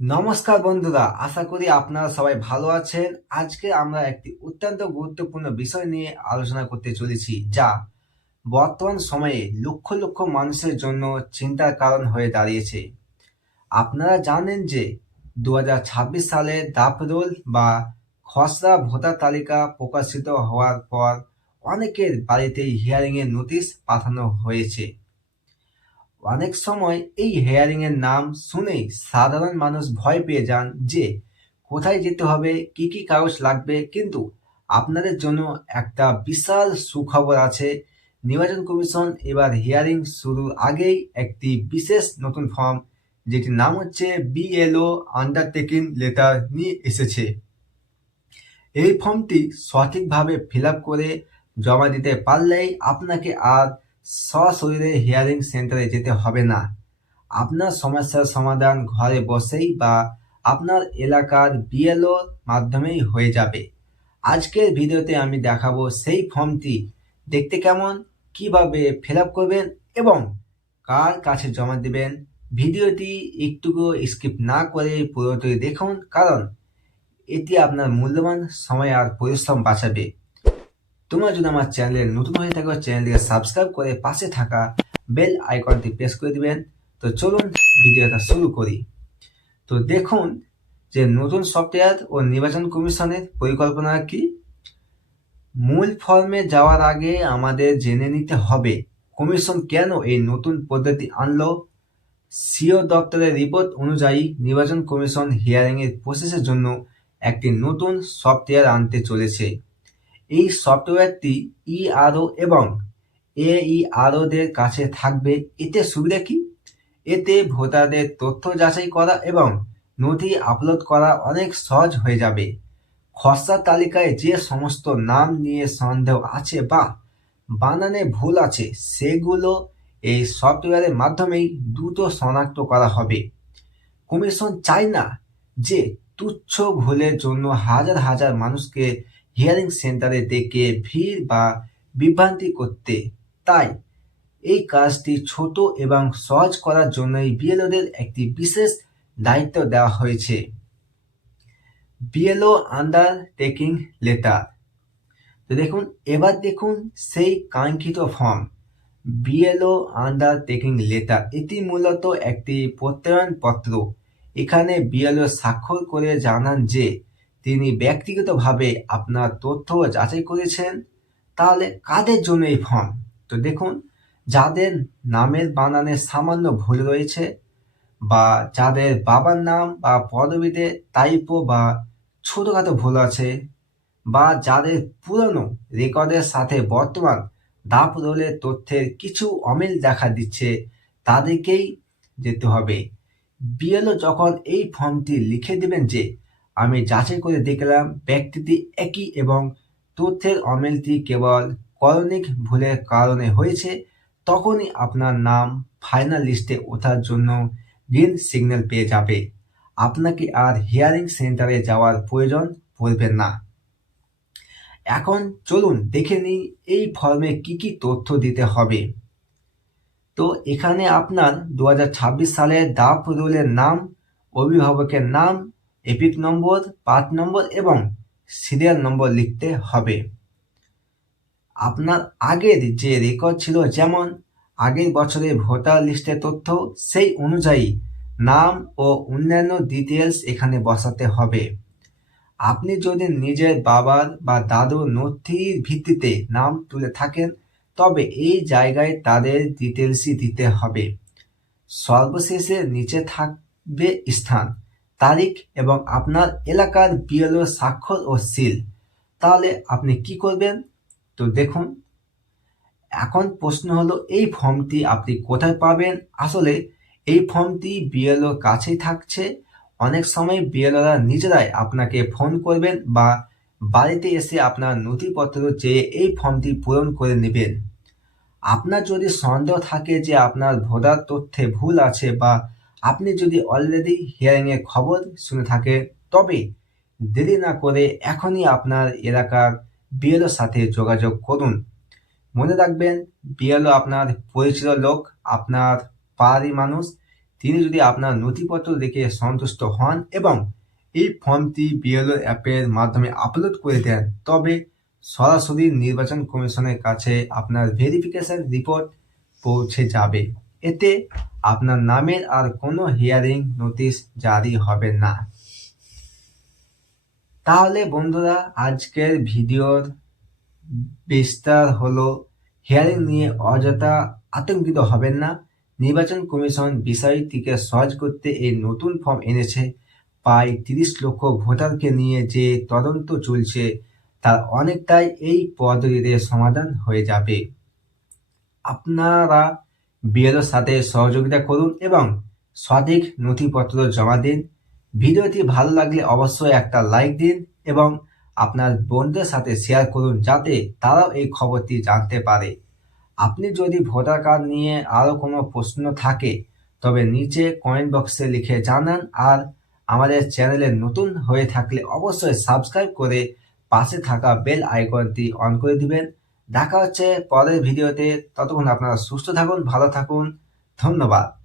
নমস্কার বন্ধুরা, আশা করি আপনারা সবাই ভালো আছেন। আজকে আমরা একটি অত্যন্ত গুরুত্বপূর্ণ বিষয় নিয়ে আলোচনা করতে চলেছি, যা বর্তমান সময়ে লক্ষ লক্ষ মানুষের জন্য চিন্তার কারণ হয়ে দাঁড়িয়েছে। আপনারা জানেন যে 2026 সালে দাপরোল বা খসড়া ভোটার তালিকা প্রকাশিত হওয়ার পর অনেকের বাড়িতেই হিয়ারিং এর নোটিশ পাঠানো হয়েছে। অনেক সময় এই হিয়ারিং এর নাম শুনেই সাধারণ মানুষ ভয় পেয়ে যান যে কোথায় যেতে হবে, কি কি কাগজ লাগবে। কিন্তু আপনাদের জন্য একটা বিশাল সুখবর আছে। নির্বাচন কমিশন এবার হিয়ারিং শুরুর আগেই একটি বিশেষ নতুন ফর্ম, যেটির নাম হচ্ছে বিএলও আন্ডারটেকিং লেটার, নিয়ে এসেছে। এই ফর্মটি সঠিকভাবে ফিল আপ করে জমা দিতে পারলেই আপনাকে আর সশরীরে হিয়ারিং সেন্টারে যেতে হবে না। আপনার সমস্যার সমাধান ঘরে বসেই বা আপনার এলাকার বিএলওর মাধ্যমেই হয়ে যাবে। আজকের ভিডিওতে আমি দেখাবো সেই ফর্মটি দেখতে কেমন, কিভাবে ফিল আপ করবেন এবং কার কাছে জমা দেবেন। ভিডিওটি একটুকু স্কিপ না করে পুরোটাই দেখুন, কারণ এটি আপনার মূল্যবান সময় আর পরিশ্রম বাঁচাবে। তোমরা যদি আমার চ্যানেলে নতুন হয়ে থাকো, চ্যানেলটিকে সাবস্ক্রাইব করে পাশে থাকা বেল আইকনটি প্রেস করে দিবেন। তো চলুন ভিডিওটা শুরু করি। তো দেখুন যে নতুন সফটওয়্যার ও নির্বাচন কমিশনের পরিকল্পনা কি। মূল ফর্মে যাওয়ার আগে আমাদের জেনে নিতে হবে কমিশন কেন এই নতুন পদ্ধতি আনলো। সিও দপ্তরের রিপোর্ট অনুযায়ী নির্বাচন কমিশন হিয়ারিং এর প্রসেসের জন্য একটি নতুন সফটওয়্যার আনতে চলেছে। এই সফটওয়্যারটি ইআরও এবং এইআরও দের কাছে থাকবে। এতে সুবিধা কি? এতে ভোটারদের তথ্য যাচাই করা এবং নথি আপলোড করা অনেক সহজ হয়ে যাবে। খসড়া তালিকায় যে সমস্ত নাম নিয়ে সন্দেহ আছে বা বানানে ভুল আছে, সেগুলো এই সফটওয়্যারের মাধ্যমেই দ্রুত শনাক্ত করা হবে। কমিশন চায় না যে তুচ্ছ ভুলের জন্য হাজার হাজার মানুষকে হিয়ারিং সেন্টারে ডেকে ভিড় বা বিভ্রান্তি করতে। তাই এই কাজটি ছোট এবং সহজ করার জন্যই বিএলওদের একটি বিশেষ দায়িত্ব দেওয়া হয়েছে। BLO undertaking letter. তো দেখুন, এবার দেখুন সেই কাঙ্ক্ষিত ফর্ম বিএলও আন্ডারটেকিং লেটার। এটি মূলত একটি প্রত্যয়ন পত্র। এখানে বিএলও স্বাক্ষর করে জানান যে তিনি ব্যক্তিগতভাবে আপনার তথ্য যাচাই করেছেন। তাহলে কাদের জন্য এই ফর্ম? তো দেখুন, যাদের নামের বানানে সামান্য ভুল রয়েছে, বা যাদের বাবার নাম বা পদবিতে টাইপো বা ছোটখাটো ভুল আছে, বা যাদের পুরনো রেকর্ডের সাথে বর্তমান দাপরোলের তথ্যের কিছু অমিল দেখা দিচ্ছে, তাদেরকেই যেতে হবে। বিএলও যখন এই ফর্মটি লিখে দেবেন যে আমি যাচাই করে দেখলাম ব্যক্তিটি একই এবং তথ্যের অমিলটি কেবল করণিক ভুলের কারণে হয়েছে, তখনই আপনার নাম ফাইনাল লিস্টে ওঠার জন্য গ্রিন সিগন্যাল পেয়ে যাবে। আপনাকে আর হিয়ারিং সেন্টারে যাওয়ার প্রয়োজন পড়বে না। এখন চলুন দেখে নিই এই ফর্মে কি কি তথ্য দিতে হবে। তো এখানে আপনার 2026 সালের দাপরোলের নাম, অভিভাবকের নাম, এপিক নম্বর, পার্ট নম্বর এবং সিরিয়াল নম্বর লিখতে হবে। আপনার আগের যে রেকর্ড ছিল, যেমন আগের বছরের ভোটার লিস্টের তথ্য, সেই অনুযায়ী নাম ও অন্যান্য ডিটেলস এখানে বসাতে হবে। আপনি যদি নিজের বাবার বা দাদুর নথির ভিত্তিতে নাম তুলে থাকেন, তবে এই জায়গায় তাদের ডিটেলসই দিতে হবে। সর্বশেষে নিচে থাকবে স্থান, তারিখ এবং আপনার এলাকার বিএলও স্বাক্ষর ও সিল। তাহলে আপনি কি করবেন? তো দেখুন, এখন প্রশ্ন হলো এই ফর্মটি আপনি কোথায় পাবেন। আসলে এই ফর্মটি বিএলওর কাছেই থাকছে। অনেক সময় বিএলওরা নিজেরাই আপনাকে ফোন করবেন বা বাড়িতে এসে আপনার নথিপত্র চেয়ে এই ফর্মটি পূরণ করে নেবেন। আপনার যদি সন্দেহ থাকে যে আপনার ভোটার তথ্যে ভুল আছে, বা আপনি যদি অলরেডি হিয়ারিং এর খবর শুনে থাকেন, তবে দেরি না করে এখনই আপনার এলাকার বিএলওর সাথে যোগাযোগ করুন। মনে রাখবেন, বিএলও আপনার পরিচিত লোক, আপনার পাড়ারই মানুষ। তিনি যদি আপনার নথিপত্র দেখে সন্তুষ্ট হন এবং এই ফর্মটি বিএলও অ্যাপের মাধ্যমে আপলোড করে দেন, তবে সরাসরি নির্বাচন কমিশনের কাছে আপনার ভেরিফিকেশন রিপোর্ট পৌঁছে যাবে। এতে আপনার নামের আর কোনো হিয়ারিং নোটিশ জারি হবে না। তাহলে বন্ধুরা, আজকের ভিডিওর বিস্তার হলো, হিয়ারিং নিয়ে অযথা আতঙ্কিত হবেন না। নির্বাচন কমিশন বিষয়টিকে সহজ করতে এই নতুন ফর্ম এনেছে। প্রায় 30 লক্ষ ভোটারকে নিয়ে যে তদন্ত চলছে তার অনেকটাই এই পদ্ধতিতে সমাধান হয়ে যাবে। আপনারা বিএলওর সাথে সহযোগিতা করুন এবং সঠিক নথিপত্র জমা দিন। ভিডিওটি ভালো লাগলে অবশ্যই একটা লাইক দিন এবং আপনার বন্ধুদের সাথে শেয়ার করুন, যাতে তারাও এই খবরটি জানতে পারে। আপনি যদি ভোটার কার্ড নিয়ে আরও কোনো প্রশ্ন থাকে তবে নিচে কমেন্ট বক্সে লিখে জানান। আর আমাদের চ্যানেলে নতুন হয়ে থাকলে অবশ্যই সাবস্ক্রাইব করে পাশে থাকা বেল আইকনটি অন করে দিবেন। দেখা হচ্ছে পরের ভিডিওতে। ততক্ষণ আপনারা সুস্থ থাকুন, ভালো থাকুন। ধন্যবাদ।